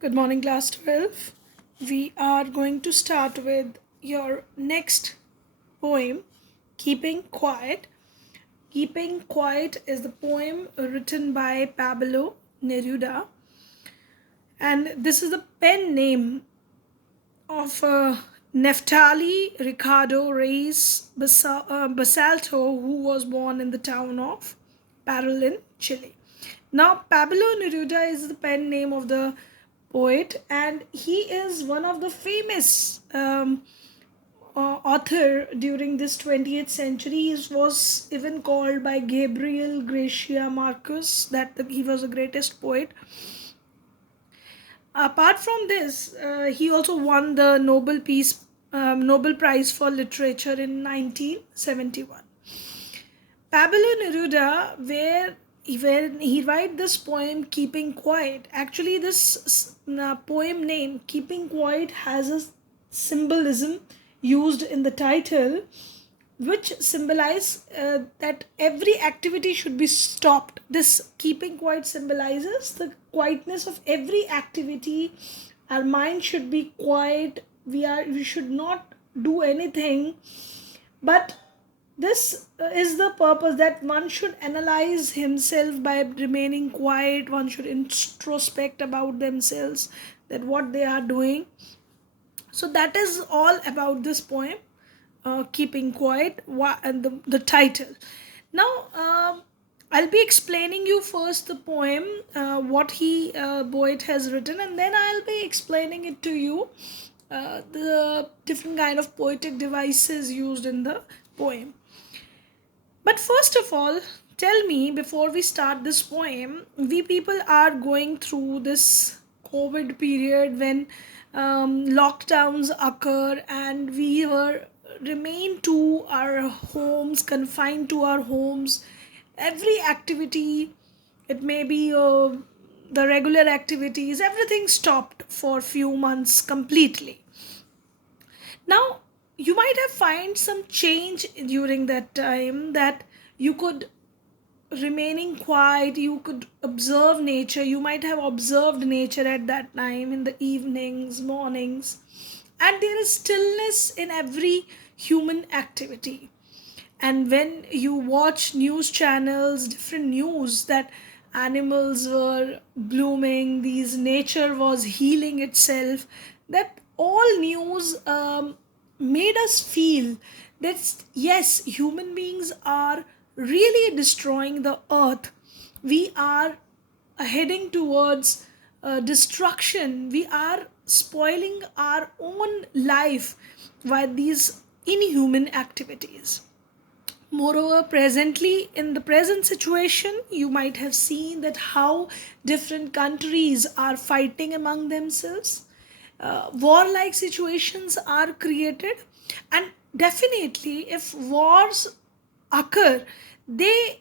Good morning, class 12. We are going to start with your next poem, Keeping Quiet. Keeping Quiet is the poem written by Pablo Neruda, and this is the pen name of Neftali Ricardo Reyes Basalto, who was born in the town of Parral in Chile. Now, Pablo Neruda is the pen name of the poet, and he is one of the famous author during this 20th century. He was even called by Gabriel Garcia Marquez that he was the greatest poet. Apart from this, he also won the Nobel Prize for Literature in 1971. Pablo Neruda, when he write this poem Keeping Quiet, actually this poem name Keeping Quiet has a symbolism used in the title, which symbolize that every activity should be stopped. This keeping quiet symbolizes the quietness of every activity. Our mind should be quiet. We should not do anything, but this is the purpose, that one should analyze himself by remaining quiet. One should introspect about themselves, that what they are doing. So that is all about this poem, Keeping Quiet, and the title. Now, I'll be explaining you first the poem, what he poet has written, and then I'll be explaining it to you, the different kind of poetic devices used in the poem. But first of all, tell me, before we start this poem, we people are going through this COVID period when lockdowns occur, and we were remain to our homes, confined to our homes. Every activity, it may be the regular activities, everything stopped for few months completely. Now, you might have find some change during that time, that you could remaining quiet, you could observe nature. You might have observed nature at that time in the evenings, mornings, and there is stillness in every human activity. And when you watch news channels, different news, that animals were blooming, these nature was healing itself, that all news made us feel that yes, human beings are really destroying the earth. We are heading towards destruction. We are spoiling our own life by these inhuman activities. Moreover, presently, in the present situation, you might have seen that how different countries are fighting among themselves. Warlike situations are created, and definitely, if wars occur, they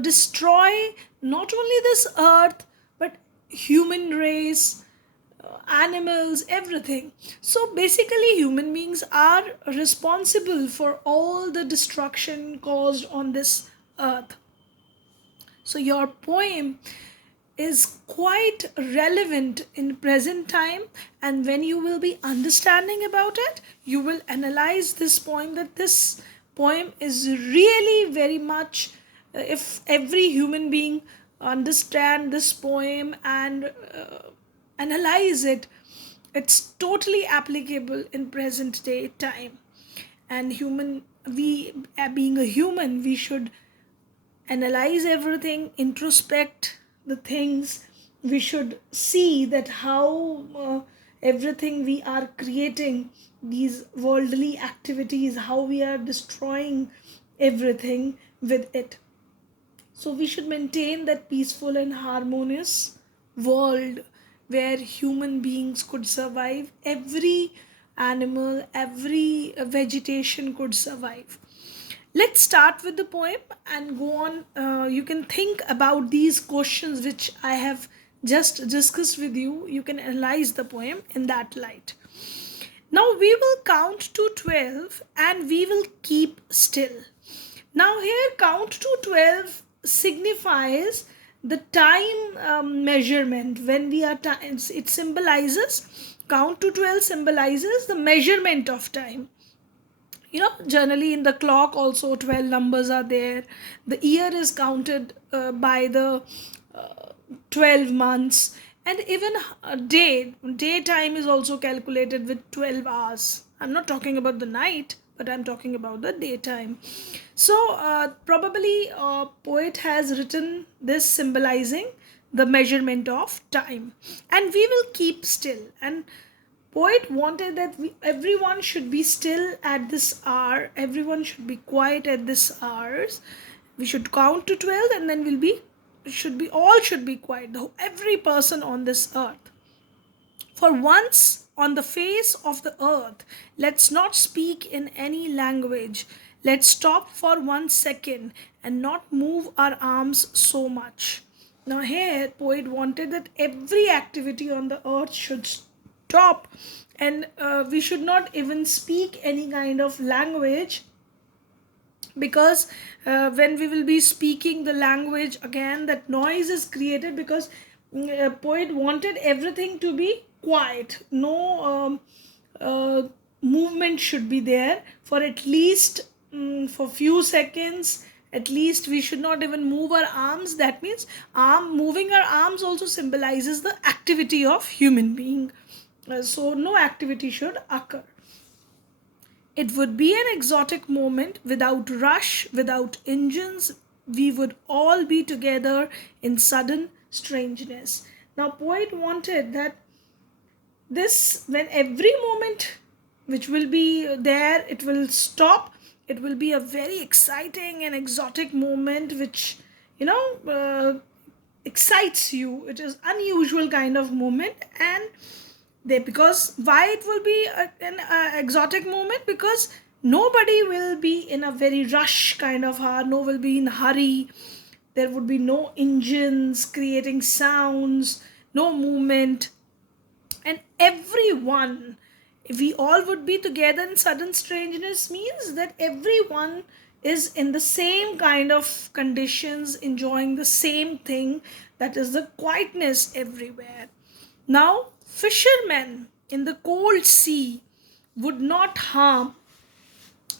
destroy not only this earth but human race, animals, everything. So basically, human beings are responsible for all the destruction caused on this earth. So your poem is quite relevant in present time, and when you will be understanding about it, you will analyze this poem, that this poem is really very much, if every human being understand this poem and analyze it, it's totally applicable in present day time. And we being a human, we should analyze everything, introspect the things. We should see that how everything we are creating, these worldly activities, how we are destroying everything with it. So we should maintain that peaceful and harmonious world where human beings could survive. Every animal, every vegetation could survive. Let's start with the poem and go on. You can think about these questions which I have just discussed with you. You can analyze the poem in that light. Now we will count to 12 and we will keep still. Now, here count to 12 signifies the time measurement. When we are it symbolizes, count to 12 symbolizes the measurement of time. Generally in the clock also 12 numbers are there. The year is counted by the 12 months. And even daytime is also calculated with 12 hours. I'm not talking about the night, but I'm talking about the daytime. So probably a poet has written this symbolizing the measurement of time. And we will keep still. And poet wanted that everyone should be still at this hour, everyone should be quiet at this hours. We should count to 12, and then should be quiet, every person on this earth. For once on the face of the earth, let's not speak in any language. Let's stop for 1 second and not move our arms so much. Now, here, poet wanted that every activity on the earth should stop, and we should not even speak any kind of language, because when we will be speaking the language again, that noise is created, because poet wanted everything to be quiet. No movement should be there for at least for few seconds. At least we should not even move our arms. That means moving our arms also symbolizes the activity of human being. So no activity should occur. It would be an exotic moment, without rush, without engines. We would all be together in sudden strangeness. Now, poet wanted that this, when every moment which will be there, it will stop. It will be a very exciting and exotic moment, which excites you. It is unusual kind of moment. And because why it will be an exotic moment? Because nobody will be in a very rush kind of hour. No will be in hurry. There would be no engines creating sounds, no movement. And everyone, we all would be together in sudden strangeness, means that everyone is in the same kind of conditions, enjoying the same thing, that is the quietness everywhere. Now, fishermen in the cold sea would not harm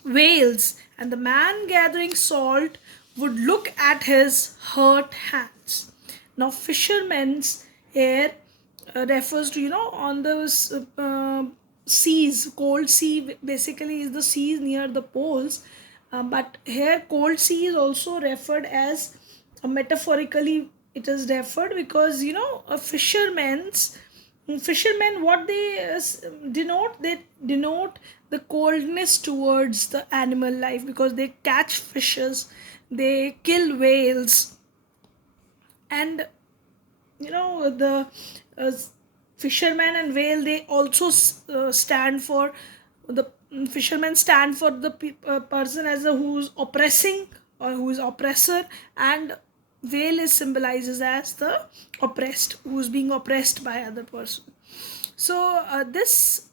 whales, and the man gathering salt would look at his hurt hands. Now, fishermen's here refers to, on those seas. Cold sea basically is the seas near the poles, but here cold sea is also referred as, metaphorically it is referred, because a fishermen, what they denote, they denote the coldness towards the animal life, because they catch fishes, they kill whales. And the uh, fisherman and whale, they also stand for the fishermen stand for the person as a who's oppressing or who is oppressor, and whale is symbolizes as the oppressed, who's being oppressed by other person. So this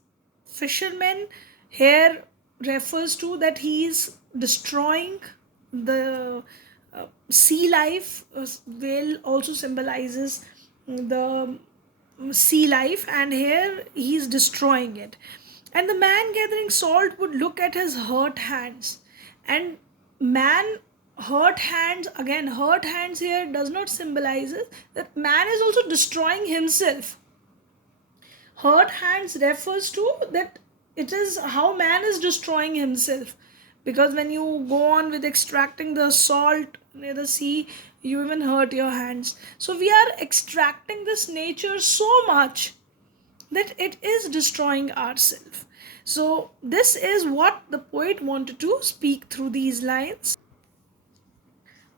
fisherman here refers to that he is destroying the sea life. Whale also symbolizes the sea life, and here he is destroying it. And the man gathering salt would look at his hurt hands. And man, hurt hands, again, hurt hands here does not symbolize that man is also destroying himself. Hurt hands refers to that it is how man is destroying himself, because when you go on with extracting the salt near the sea, you even hurt your hands. So we are extracting this nature so much that it is destroying ourselves. So this is what the poet wanted to speak through these lines.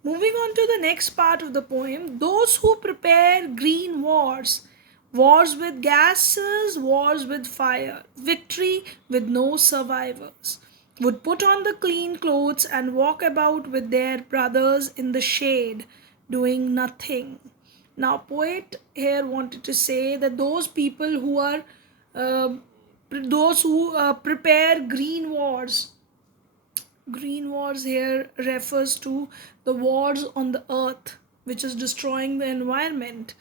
Moving on to the next part of the poem: those who prepare green wars, wars with gases, wars with fire, victory with no survivors, would put on the clean clothes and walk about with their brothers in the shade, doing nothing. Now, poet here wanted to say that those people who are those who prepare green wars. Green wars here refers to the wars on the earth. which is destroying the environment.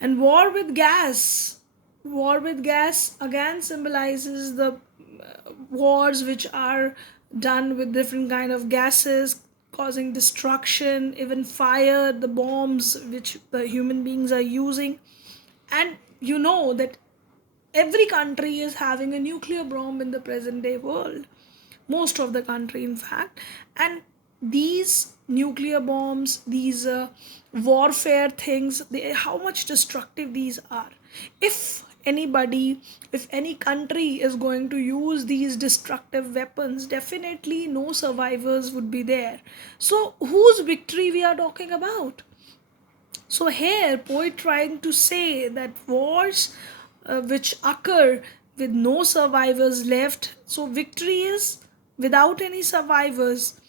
And war with gas again symbolizes the wars which are done with different kind of gases causing destruction, even fire, the bombs which the human beings are using. And you know that every country is having a nuclear bomb in the present day world, most of the country in fact. And these nuclear bombs, these warfare things, how much destructive these are. if anybody if any country is going to use these destructive weapons, definitely no survivors would be there. So whose victory we are talking about? So here, poet trying to say that wars which occur with no survivors left, so victory is without any survivors.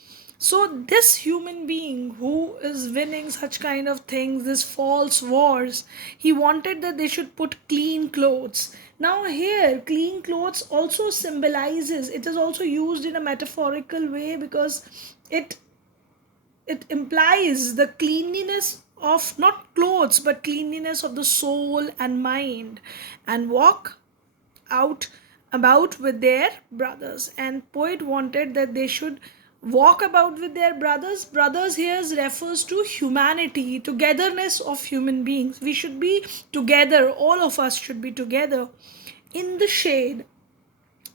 So this human being who is winning such kind of things, this false wars, he wanted that they should put clean clothes. Now here, clean clothes also symbolizes, it is also used in a metaphorical way because it it implies the cleanliness of not clothes but cleanliness of the soul and mind, and walk out about with their brothers. And poet wanted that they should walk about with their brothers here refers to humanity, togetherness of human beings. We should be together, all of us should be together in the shade.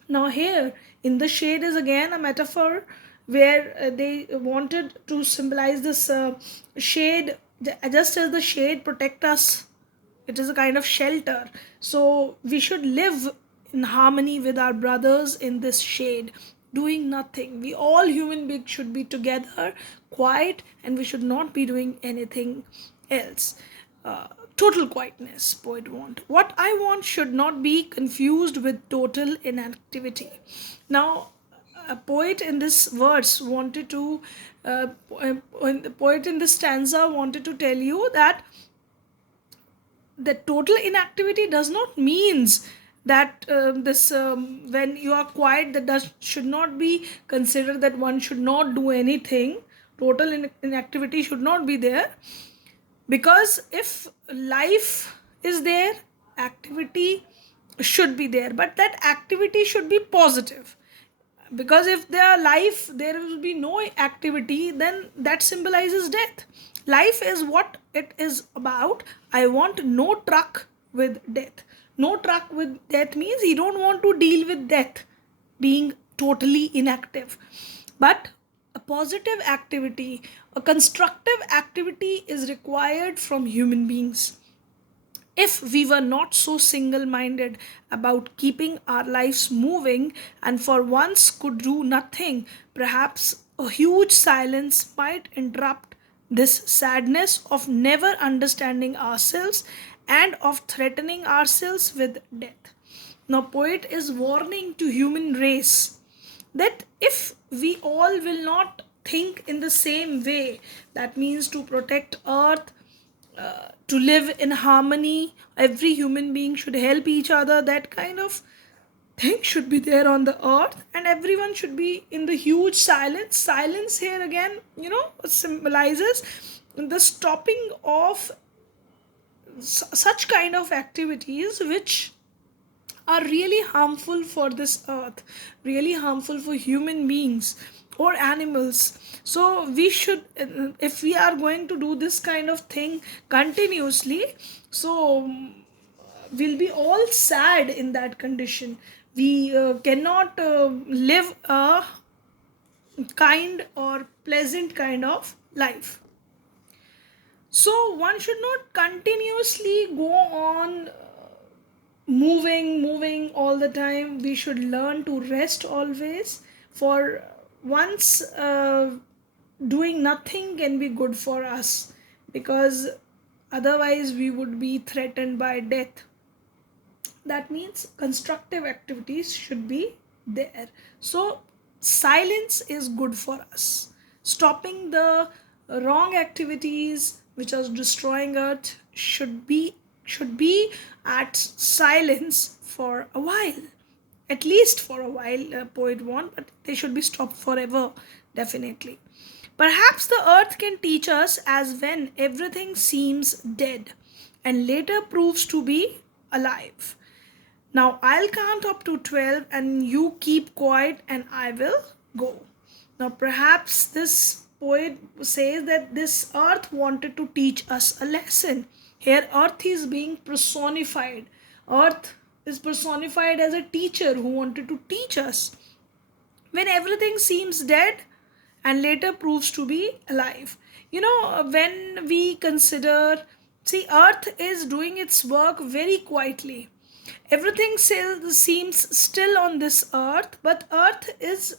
Now, here, in the shade is again a metaphor where they wanted to symbolize this shade, just as the shade protect us, it is a kind of shelter. So we should live in harmony with our brothers in this shade, doing nothing. We all human beings should be together, quiet, and we should not be doing anything else. uh, Total quietness, poet want. What I want should not be confused with total inactivity. Now, a poet in this verse wanted to the poet in this stanza wanted to tell you that the total inactivity does not means that this when you are quiet, that does should not be considered that one should not do anything. Total inactivity should not be there, because if life is there, activity should be there, but that activity should be positive. Because if there life there will be no activity, then that symbolizes death. Life is what it is about. I want no truck with death. No truck with death means he don't want to deal with death being totally inactive. But a positive activity, a constructive activity is required from human beings. If we were not so single minded about keeping our lives moving and for once could do nothing, perhaps a huge silence might interrupt this sadness of never understanding ourselves and of threatening ourselves with death. Now, poet is warning to human race that if we all will not think in the same way, that means to protect earth, to live in harmony, every human being should help each other, that kind of thing should be there on the earth, and everyone should be in the huge silence here again, symbolizes the stopping of such kind of activities which are really harmful for this earth, really harmful for human beings or animals. So we should, if we are going to do this kind of thing continuously, so we'll be all sad in that condition. We cannot live a kind or pleasant kind of life. So one should not continuously go on moving all the time. We should learn to rest always. For once, doing nothing can be good for us, because otherwise we would be threatened by death. That means constructive activities should be there. So silence is good for us. Stopping the wrong activities which are destroying earth should be at silence for a while, at least for a while. Poet want, but they should be stopped forever, definitely. Perhaps the earth can teach us as when everything seems dead and later proves to be alive. Now I'll count up to 12 and you keep quiet and I will go. Now perhaps this poet says that this earth wanted to teach us a lesson. Here earth is being personified. Earth is personified as a teacher who wanted to teach us when everything seems dead and later proves to be alive. When we consider, see, earth is doing its work very quietly. Everything still seems still on this earth, but earth is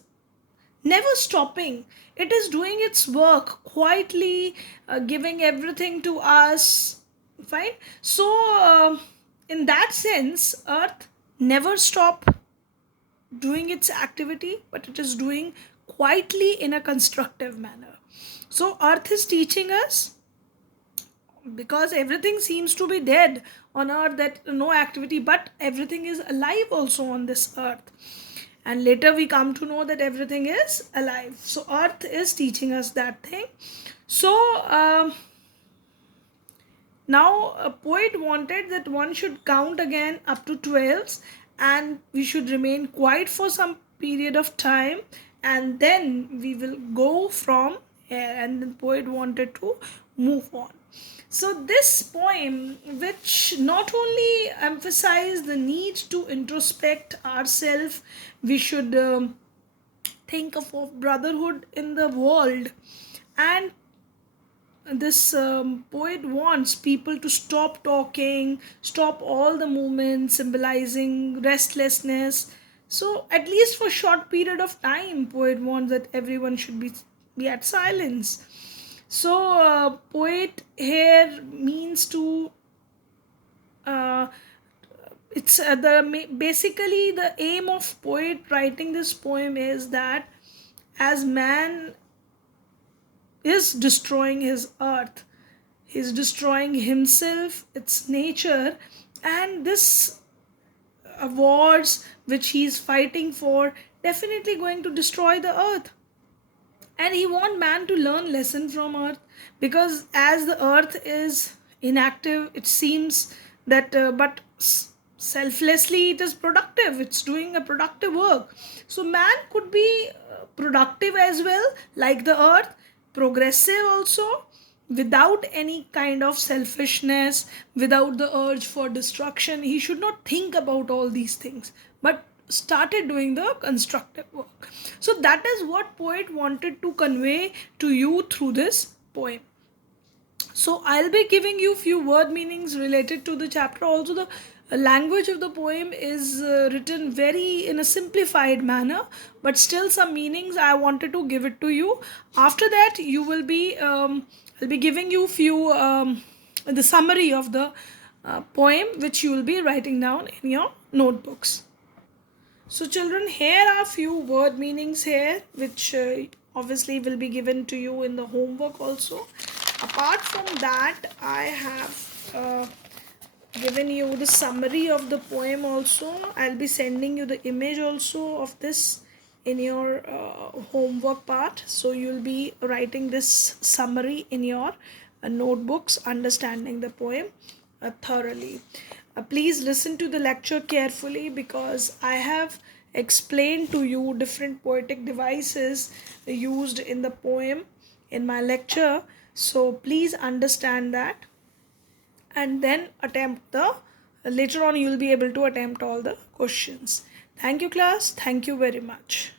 never stopping. It is doing its work quietly, giving everything to us. Fine. So, in that sense, earth never stop doing its activity, but it is doing quietly in a constructive manner. So earth is teaching us, because everything seems to be dead on earth, that no activity, but everything is alive also on this earth, and later we come to know that everything is alive. So earth is teaching us that thing. So now a poet wanted that one should count again up to 12 and we should remain quiet for some period of time, and then we will go from here, and the poet wanted to move on. So this poem, which not only emphasized the need to introspect ourselves, we should think of brotherhood in the world, and this poet wants people to stop talking, stop all the movements symbolizing restlessness. So at least for short period of time, poet wants that everyone should be at silence. So poet here means to uh, it's basically the aim of poet writing this poem is that as man is destroying his earth, he's destroying himself, its nature, and this awards which he's fighting for definitely going to destroy the earth. And he want man to learn lesson from earth, because as the earth is inactive, it seems that but selflessly it is productive, it's doing a productive work. So man could be productive as well, like the earth, progressive also, without any kind of selfishness, without the urge for destruction. He should not think about all these things, but started doing the constructive work. So that is what poet wanted to convey to you through this poem. So I'll be giving you few word meanings related to the chapter. Also the language of the poem is written very in a simplified manner, but still some meanings I wanted to give it to you. After that you will be I'll be giving you few the summary of the poem, which you will be writing down in your notebooks. So children, here are few word meanings here, which obviously will be given to you in the homework also. Apart from that, I have given you the summary of the poem also. I'll be sending you the image also of this in your homework part. So you'll be writing this summary in your notebooks, understanding the poem thoroughly. Please listen to the lecture carefully, because I have explained to you different poetic devices used in the poem in my lecture. So please understand that, and then attempt the later on you will be able to attempt all the questions. Thank you class. Thank you very much.